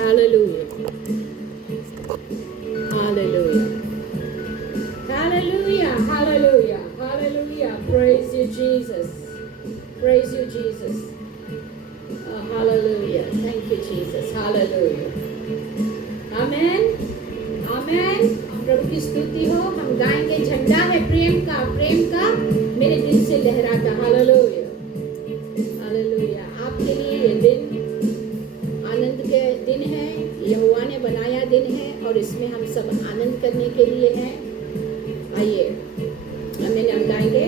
Hallelujah. Hallelujah. Hallelujah. Hallelujah. Hallelujah. Praise you, Jesus. Praise you, Jesus. Oh, hallelujah. Thank you, Jesus. Hallelujah. Amen. Amen. प्रभु की स्तुति हो. हम गाएंगे झंडा है प्रेम का मेरे दिल से लहराता. हालेलुया. हालेलुया. आपके लिए ये दिन आनंद के दिन है. यहोवा ने बनाया दिन है और इसमें हम सब आनंद करने के लिए हैं. आइए हम गाएंगे.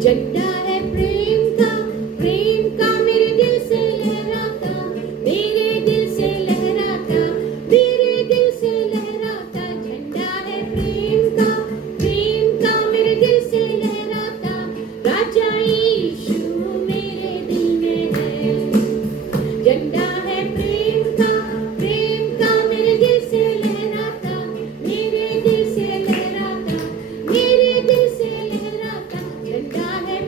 झंडा है प्रेम का मेरे दिल से लहराता, मेरे दिल से लहराता, मेरे दिल से लहराता. झंडा है प्रेम का मेरे दिल से लहराता. राजा यीशु मेरे दिल में है. झंडा है प्रेम का मेरे दिल से लहराता, मेरे दिल से लहराता, मेरे दिल से लहराता. झंडा है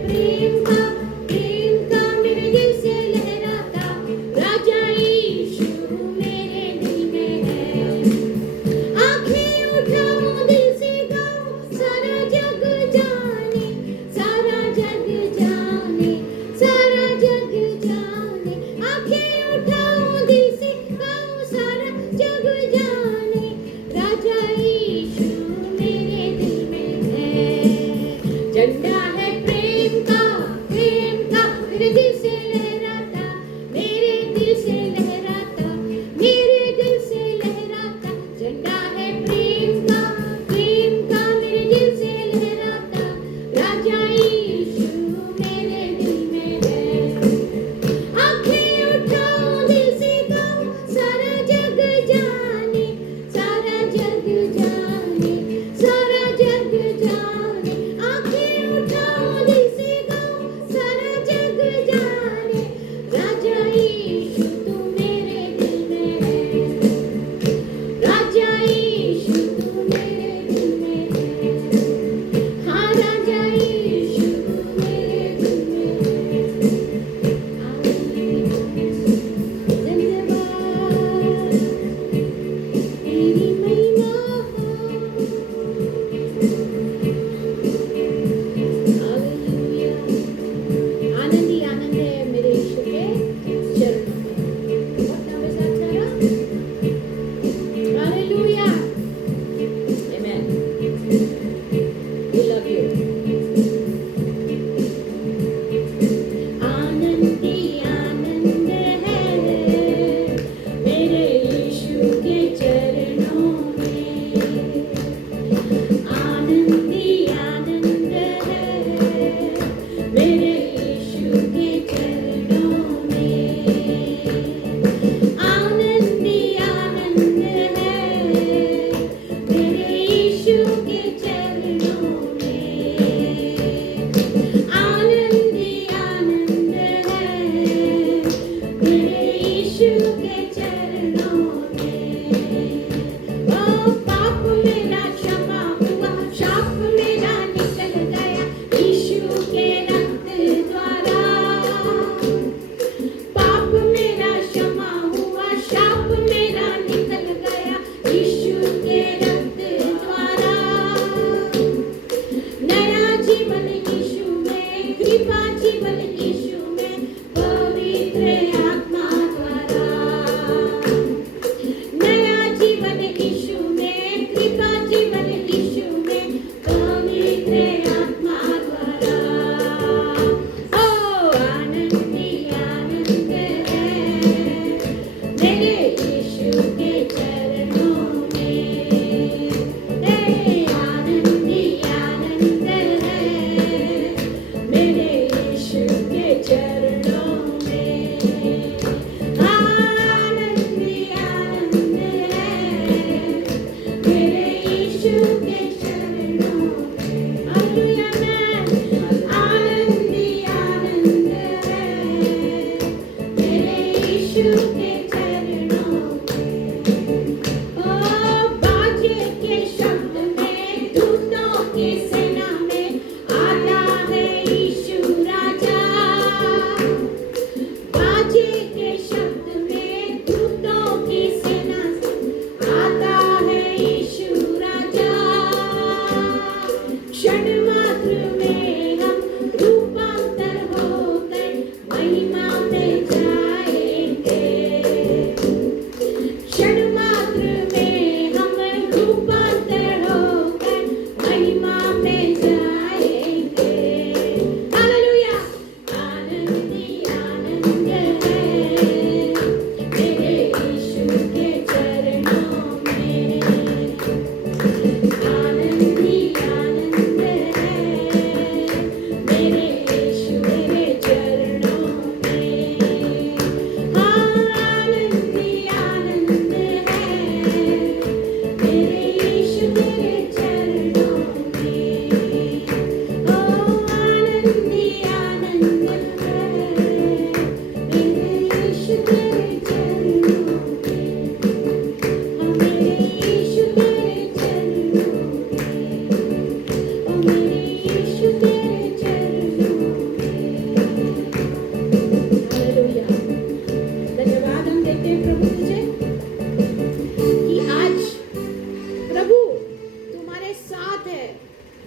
देते हैं प्रभु तुझे कि आज प्रभु तुम्हारे साथ है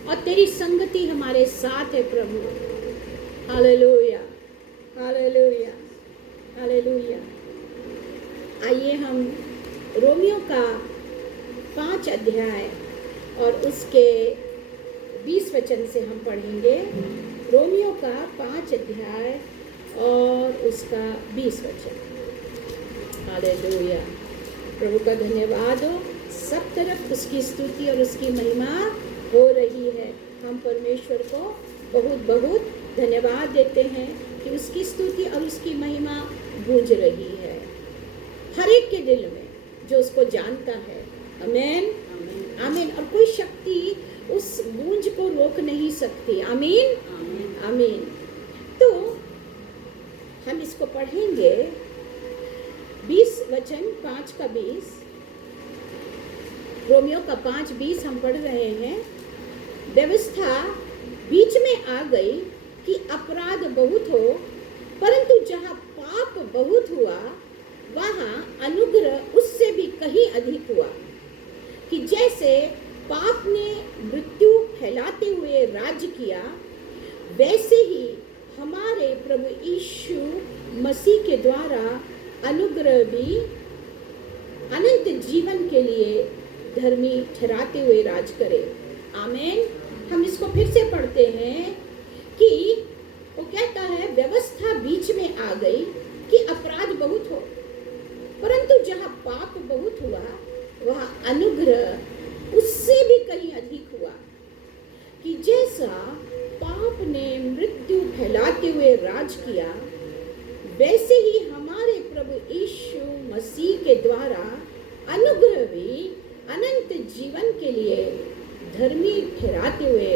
और तेरी संगति हमारे साथ है प्रभु। Hallelujah, hallelujah, hallelujah. आइए हम रोमियो का 5 अध्याय और उसके 20 वचन से हम पढ़ेंगे। रोमियो का 5 अध्याय और उसका 20 वचन। हालेलुया, प्रभु का धन्यवाद हो। सब तरफ उसकी स्तुति और उसकी महिमा हो रही है। हम परमेश्वर को बहुत बहुत धन्यवाद देते हैं कि उसकी स्तुति और उसकी महिमा गूंज रही है हर एक के दिल में जो उसको जानता है। आमीन, आमीन। और कोई शक्ति उस गूंज को रोक नहीं सकती। आमीन, आमीन। तो हम इसको पढ़ेंगे 20 वचन 5 का 20, रोमियो का 5:20 हम पढ़ रहे हैं। व्यवस्था बीच में आ गई कि अपराध बहुत हो, परंतु जहाँ पाप बहुत हुआ वहाँ अनुग्रह उससे भी कहीं अधिक हुआ। कि जैसे पाप ने मृत्यु फैलाते हुए राज्य किया, वैसे ही हमारे प्रभु यीशु मसीह के द्वारा अनुग्रह भी अनंत जीवन के लिए धर्मी ठहराते हुए राज करे। आमीन। हम इसको फिर से पढ़ते हैं कि वो कहता है व्यवस्था बीच में आ गई कि अपराध बहुत हो, परंतु जहाँ पाप बहुत हुआ वहाँ अनुग्रह उससे भी कहीं अधिक हुआ। कि जैसा पाप ने मृत्यु फैलाते हुए राज किया, वैसे ही हमारे प्रभु यीशु मसीह के द्वारा अनुग्रह भी अनंत जीवन के लिए धर्मी ठहराते हुए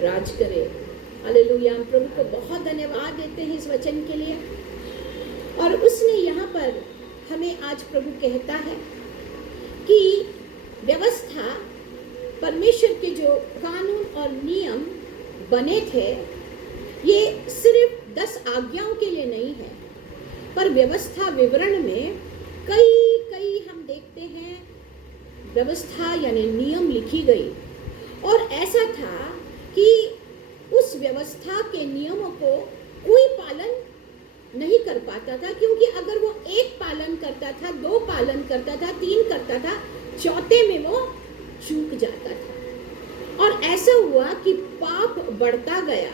राज करे। हालेलुया। हम प्रभु को बहुत धन्यवाद देते हैं इस वचन के लिए। और उसने यहाँ पर हमें आज प्रभु कहता है कि व्यवस्था, परमेश्वर के जो कानून और नियम बने थे, ये सिर्फ 10 आज्ञाओं के लिए नहीं है, पर व्यवस्था विवरण में कई हम देखते हैं व्यवस्था यानी नियम लिखी गई। और ऐसा था कि उस व्यवस्था के नियमों को कोई पालन नहीं कर पाता था, क्योंकि अगर वो एक पालन करता था, 2 पालन करता था, 3 करता था, चौथे में वो चूक जाता था। और ऐसा हुआ कि पाप बढ़ता गया,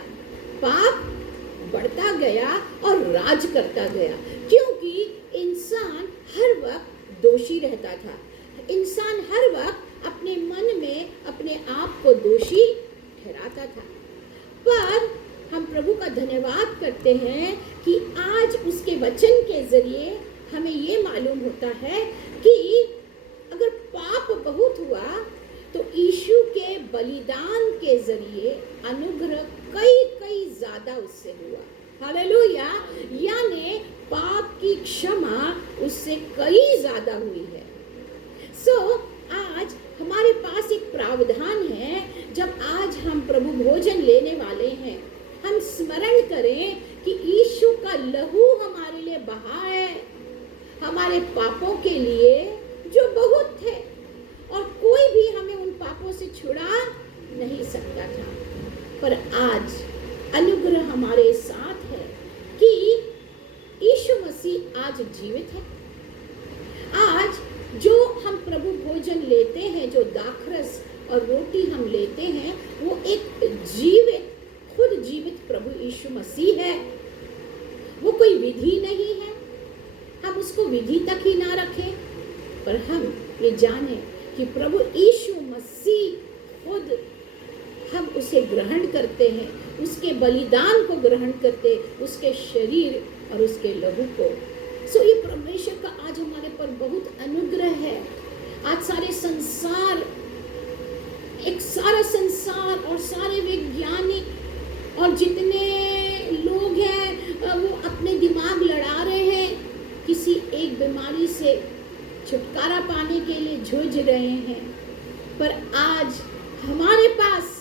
पाप बढ़ता गया और राज करता गया, क्योंकि इंसान हर वक्त दोषी रहता था। इंसान हर वक्त अपने मन में अपने आप को दोषी ठहराता था। पर हम प्रभु का धन्यवाद करते हैं कि आज उसके वचन के जरिए हमें ये मालूम होता है कि अगर पाप बहुत हुआ तो यीशु के बलिदान के जरिए अनुग्रह कई ज्यादा उससे हुआ। हालेलुया। यानी पाप की क्षमा उससे कई ज्यादा हुई है। आज हमारे पास एक प्रावधान है। जब आज हम प्रभु भोजन लेने वाले हैं, हम स्मरण करें कि यीशु का लहू हमारे लिए बहा है, हमारे पापों के लिए जो बहुत थे, और कोई भी हमें उन पापों से छुड़ा नहीं सकता था। पर आज अनुग्रह हमारे साथ है कि यीशु मसीह आज जीवित है। आज जो हम प्रभु भोजन लेते हैं, जो दाखरस और रोटी हम लेते हैं, वो एक जीवित, खुद जीवित प्रभु यीशु मसीह है। वो कोई विधि नहीं है, हम उसको विधि तक ही ना रखें, पर हम ये जाने कि प्रभु यीशु मसीह खुद, हम उसे ग्रहण करते हैं, उसके बलिदान को ग्रहण करते, उसके शरीर और उसके लहू को। ये परमेश्वर का आज हमारे पर बहुत अनुग्रह है। आज सारे संसार, एक सारा संसार और सारे वैज्ञानिक और जितने लोग हैं वो अपने दिमाग लड़ा रहे हैं, किसी एक बीमारी से छुटकारा पाने के लिए जूझ रहे हैं। पर आज हमारे पास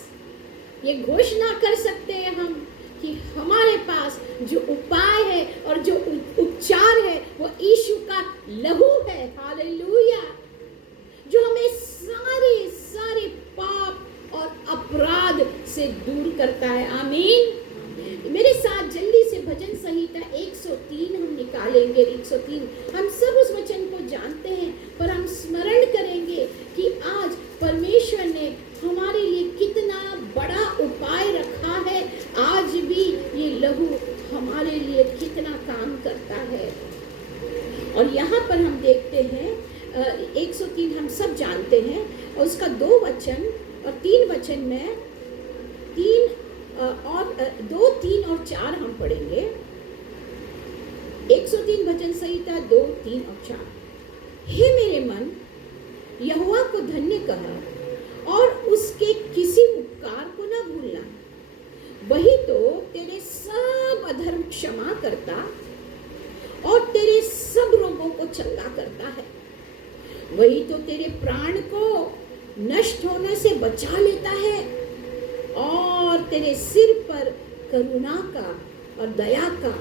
ये घोषणा कर सकते हैं हम कि हमारे पास जो उपाय है और जो उपचार है वो यीशु का लहू है, हालेलुया, जो हमें सारे सारे पाप और अपराध से दूर करता है। आमीन। मेरे साथ जल्दी से भजन संहिता 103 हम निकालेंगे। 103 हम सब उस वचन को जानते हैं, पर हम स्मरण करेंगे कि आज परमेश्वर ने हमारे लिए कितना बड़ा उपाय रखा है। आज भी ये लहू हमारे लिए कितना काम करता है। और यहाँ पर हम देखते हैं 103 हम सब जानते हैं, और उसका 2 वचन और 3 वचन में 2, 3 और 4 हम पढ़ेंगे। 103 भजन संहिता 2, 3 और 4। हे मेरे मन, यहोवा को धन्य कहा और उसके किसी उपकार को न भूलना। वही तो तेरे सब अधर्म क्षमा करता और तेरे सब रोगों को चंगा करता है। वही तो तेरे प्राण को नष्ट होने से बचा लेता है और तेरे सिर पर करुणा का और दया का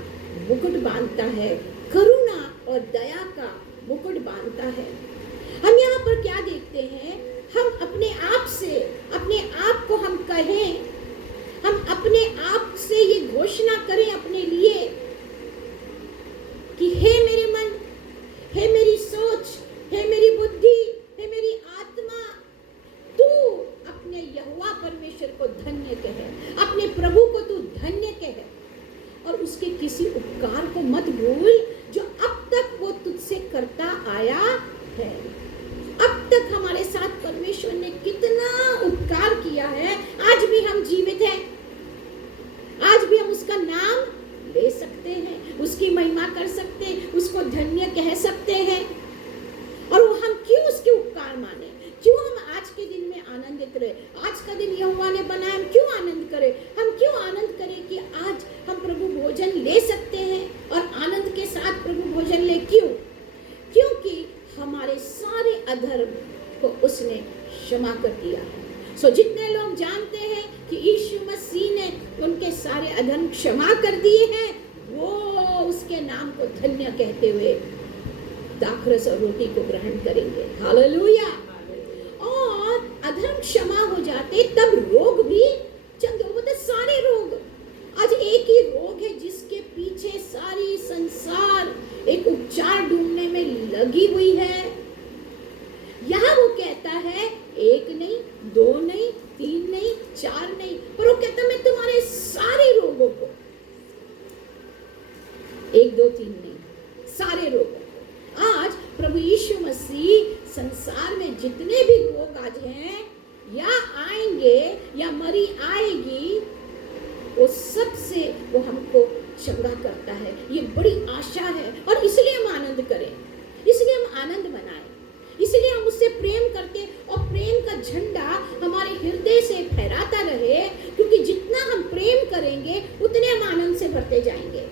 मुकुट बांधता है। करुणा और दया का मुकुट बांधता है। हम यहाँ पर क्या देखते हैं? हम अपने आप से, अपने आप को हम कहें, हम अपने आप से ये घोषणा करें अपने लिए कि हे मेरे मन, हे मेरी सोच, हे मेरी बुद्धि, हे मेरी आत्मा, तू अपने यहोवा परमेश्वर को धन्य कहे, अपने प्रभु को तू धन्य कहे और उसके किसी उपकार को मत भूल जो अब तक वो तुझसे करता आया है। अब तक हमारे साथ परमेश्वर ने कितना उपकार किया है। आज भी हम जीवित हैं, आज भी हम उसका नाम ले सकते हैं, उसकी महिमा कर सकते हैं, उसको धन्य कह सकते हैं। और वो हम क्यों उसके उपकार माने, क्यों हम आज के दिन में आनंदित रहे? आज का दिन यहोवा ने बनाया, हम क्यों आनंद करें? हम क्यों आनंद करें कि आज हम प्रभु भोजन ले सकते हैं और आनंद के साथ प्रभु भोजन ले? क्यों? क्योंकि हमारे सारे अधर्म को उसने क्षमा कर दिया है। सो जितने लोग जानते हैं कि यीशु मसीह ने उनके सारे अधर्म क्षमा कर दिए हैं, वो उसके नाम को धन्य कहते हुए दाखरस और रोटी को ग्रहण करेंगे। हालेलुया। और अधर्म क्षमा हो जाते तब रोग भी चंगे होते। सारे रोग, आज एक ही रोग है जिसके पीछे सारी संसार एक उपचार ढूंढने में लगी हुई है। यहाँ वो कहता है 1 नहीं, 2 नहीं, 3 नहीं, 4 नहीं, पर वो कहता मैं तुम्हारे सारे रोगों को, 1, 2, 3 नहीं, सारे रोगों। आज प्रभु यीशु मसीह संसार में जितने भी रोग आज हैं या आएंगे या मरी आएगी, वो सबसे वो हमको चंगा करता है। ये बड़ी आशा है और इसलिए हम आनंद करें, इसलिए हम आनंद मनाएं, इसलिए हम उससे प्रेम करते और प्रेम का झंडा हमारे हृदय से फहराता रहे। क्योंकि जितना हम प्रेम करेंगे उतने हम आनंद से भरते जाएंगे।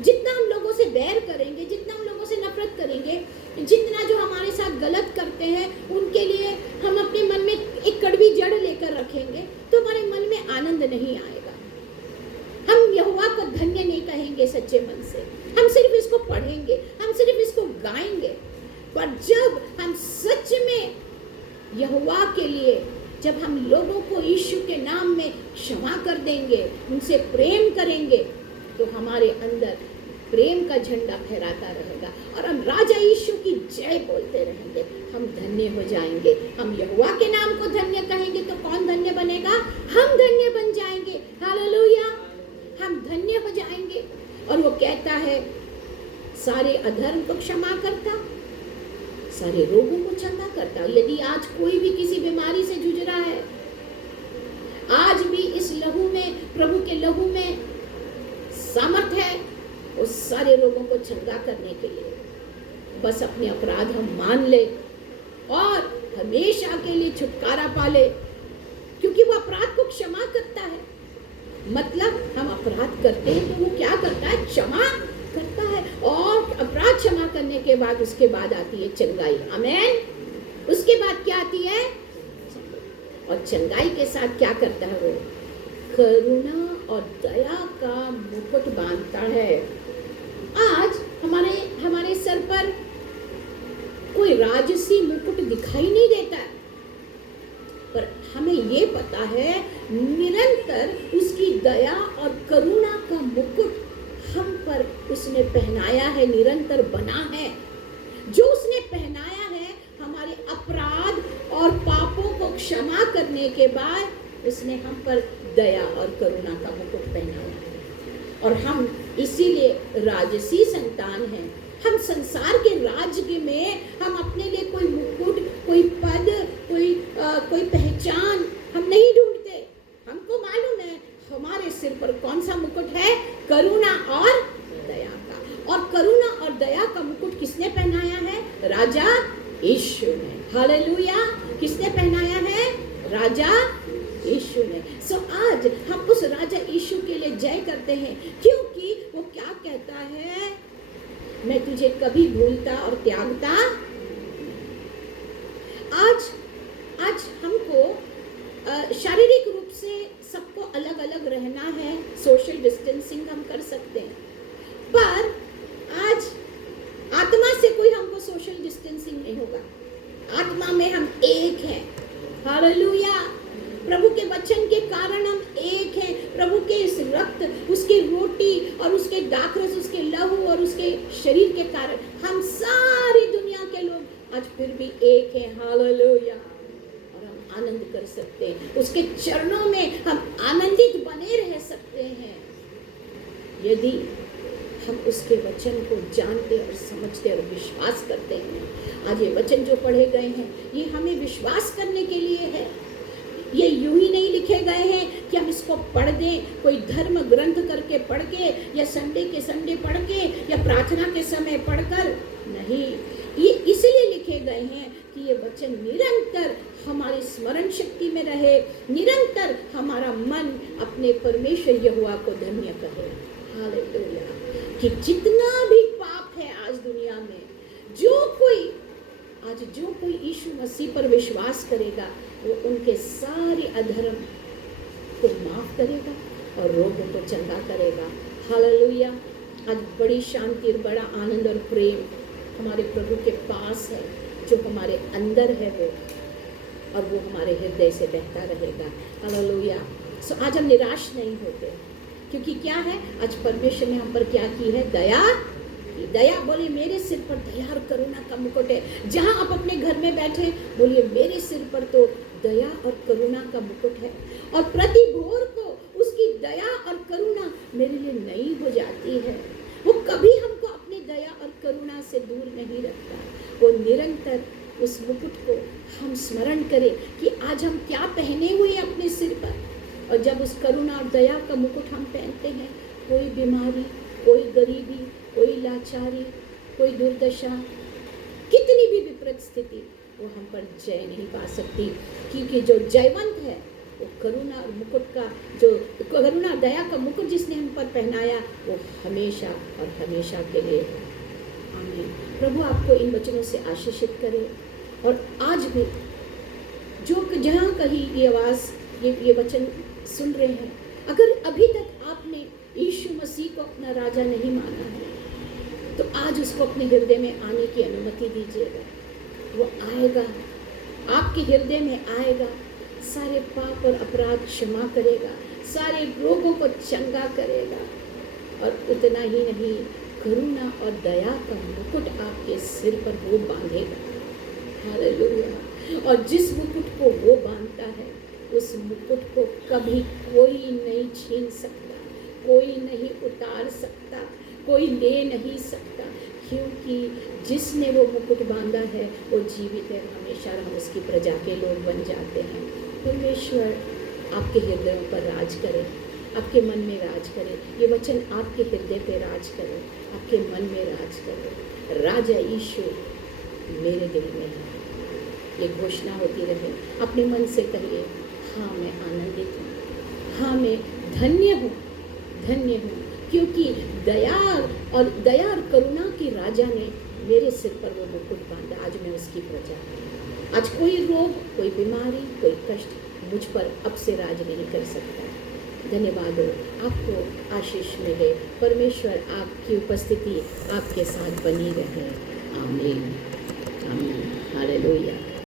जितना हम लोगों से बैर करेंगे, जितना हम लोगों से नफरत करेंगे, जितना जो हमारे साथ गलत करते हैं उनके लिए हम अपने मन में एक कड़वी जड़ लेकर रखेंगे, तो हमारे मन में आनंद नहीं आएगा। हम यहोवा को धन्य नहीं कहेंगे सच्चे मन से। हम सिर्फ इसको पढ़ेंगे, हम सिर्फ इसको गाएंगे, पर जब हम सच में यहोवा के लिए, जब हम लोगों को यीशु के नाम में क्षमा कर देंगे, उनसे प्रेम करेंगे, तो हमारे अंदर प्रेम का झंडा फहराता रहेगा और हम राजा यीशु की जय बोलते रहेंगे। हम धन्य हो जाएंगे। हम यहोवा के नाम को धन्य कहेंगे तो कौन धन्य बनेगा? हम धन्य बन जाएंगे। हालेलुया। हम धन्य हो जाएंगे। और वो कहता है सारे अधर्म को क्षमा करता, सारे रोगों को चंगा करता। यदि आज कोई भी किसी बीमारी से जूझ रहा है, आज भी इस लहू में, प्रभु के लहू में सामर्थ है उस सारे रोगों को चंगा करने के लिए। बस अपने अपराध हम मान ले और हमेशा के लिए छुटकारा पा ले, क्योंकि वो अपराध को क्षमा करता है। मतलब हम अपराध करते हैं तो वो क्या करता है? क्षमा करता है। और अपराध क्षमा करने के बाद उसके बाद आती है चंगाई। आमीन। उसके बाद क्या आती है? और चंगाई के साथ क्या करता है? वो करुणा और दया का मुकुट बांधता है। आज हमारे सर पर कोई राजसी मुकुट दिखाई नहीं देता है, पर हमें ये पता है निरंतर उसकी दया और करुणा का मुकुट हम पर उसने पहनाया है, निरंतर बना है। जो उसने पहनाया है हमारे अपराध और पापों को क्षमा करने के बाद उसने हम पर दया और करुणा का मुकुट पहनाया है। और हम इसीलिए राजसी संतान हैं। हम संसार के राज्य में हम अपने लिए कोई मुकुट, कोई पद, कोई पहचान हम नहीं ढूंढते। हमको मालूम है हमारे सिर पर कौन सा मुकुट है, करुणा और दया का। और करुणा और दया का मुकुट किसने पहनाया है? राजा यीशु ने। हालेलुया। किसने पहनाया है? राजा यीशु ने। सो आज हम उस राजा यीशु के लिए जय करते हैं, क्योंकि वो क्या कहता है, मैं तुझे कभी भूलता और त्यागता। आज हमको शारीरिक रूप से सबको अलग अलग रहना है, सोशल डिस्टेंसिंग हम कर सकते हैं, पर आज आत्मा से कोई हमको सोशल डिस्टेंसिंग नहीं होगा। आत्मा में हम एक हैं। हालेलुया। प्रभु के वचन के कारण हम एक हैं। प्रभु के इस रक्त, उसकी रोटी और उसके दाखरस, उसके लहू और उसके शरीर के कारण हम सारी दुनिया के लोग आज फिर भी एक हैं। हालेलुया। और हम आनंद कर सकते हैं, उसके चरणों में हम आनंदित बने रह सकते हैं, यदि हम उसके वचन को जानते और समझते और विश्वास करते हैं। आज ये वचन जो पढ़े गए हैं ये हमें विश्वास करने के लिए है। ये यूं ही नहीं लिखे गए हैं कि हम इसको पढ़ दें, कोई धर्म ग्रंथ करके पढ़ के, या संडे के संडे पढ़ के, या प्रार्थना के समय पढ़कर नहीं। ये इसलिए लिखे गए हैं कि ये वचन निरंतर हमारी स्मरण शक्ति में रहे, निरंतर हमारा मन अपने परमेश्वर यहोवा को धन्य कहे। हालेलुया। कि जितना भी पाप है आज दुनिया में, जो कोई यीशु मसीह पर विश्वास करेगा वो उनके सारे अधर्म को माफ करेगा और रोगों को चंगा करेगा। हालेलुया। आज बड़ी शांति और बड़ा आनंद और प्रेम हमारे प्रभु के पास है, जो हमारे अंदर है वो, और वो हमारे हृदय से बहता रहेगा। हालेलुया। सो आज हम निराश नहीं होते, क्योंकि क्या है, आज परमेश्वर ने हम पर क्या की है? दया। बोलिए मेरे सिर पर दया और करुणा का मुकुट है। जहां आप अपने घर में बैठे बोलिए मेरे सिर पर तो दया और करुणा का मुकुट है, और प्रति भोर को उसकी दया और करुणा मेरे लिए नई हो जाती है। वो कभी हमको अपनी दया और करुणा से दूर नहीं रखता। वो निरंतर उस मुकुट को हम स्मरण करें कि आज हम क्या पहने हुए अपने सिर पर। और जब उस करुणा और दया का मुकुट हम पहनते हैं, कोई बीमारी, कोई गरीबी, कोई लाचारी, कोई दुर्दशा, कितनी भी विपरीत स्थिति, वो हम पर जय नहीं पा सकती, क्योंकि जो जयवंत है वो करुणा और मुकुट का, जो करुणा दया का मुकुट जिसने हम पर पहनाया, वो हमेशा और हमेशा के लिए। आमीन। प्रभु आपको इन वचनों से आशीषित करे, और आज भी जो जहाँ कहीं ये आवाज़, ये वचन सुन रहे हैं, अगर अभी तक आपने यीशु मसीह को अपना राजा नहीं माना है, तो आज उसको अपने हृदय में आने की अनुमति दीजिएगा। वो आएगा, आपके हृदय में आएगा, सारे पाप और अपराध क्षमा करेगा, सारे रोगों को चंगा करेगा, और उतना ही नहीं, करुणा और दया का मुकुट आपके सिर पर वो बांधेगा। हालेलुया। और जिस मुकुट को वो बांधता है, उस मुकुट को कभी कोई नहीं छीन सकता, कोई नहीं उतार सकता, कोई ले नहीं सकता, क्योंकि जिसने वो मुकुट बांधा है वो जीवित है हमेशा, हम उसकी प्रजा के लोग बन जाते हैं। परमेश्वर आपके हृदयों पर राज करे, आपके मन में राज करे। ये वचन आपके हृदय पे राज करे, आपके मन में राज करे। राजा यीशु मेरे दिल में है, ये घोषणा होती रहे। अपने मन से कहिए, हाँ मैं आनंदित हूँ, हाँ मैं धन्य हूँ, धन्य हूँ, क्योंकि दया और करुणा की राजा ने मेरे सिर पर वो मुकुट बांधा। आज मैं उसकी प्रजा हूँ। आज कोई रोग, कोई बीमारी, कोई कष्ट मुझ पर अब से राज नहीं कर सकता। धन्यवाद हो, आपको आशीष मिले। परमेश्वर आपकी उपस्थिति आपके साथ बनी रहे। आमीन। Amen. Hallelujah.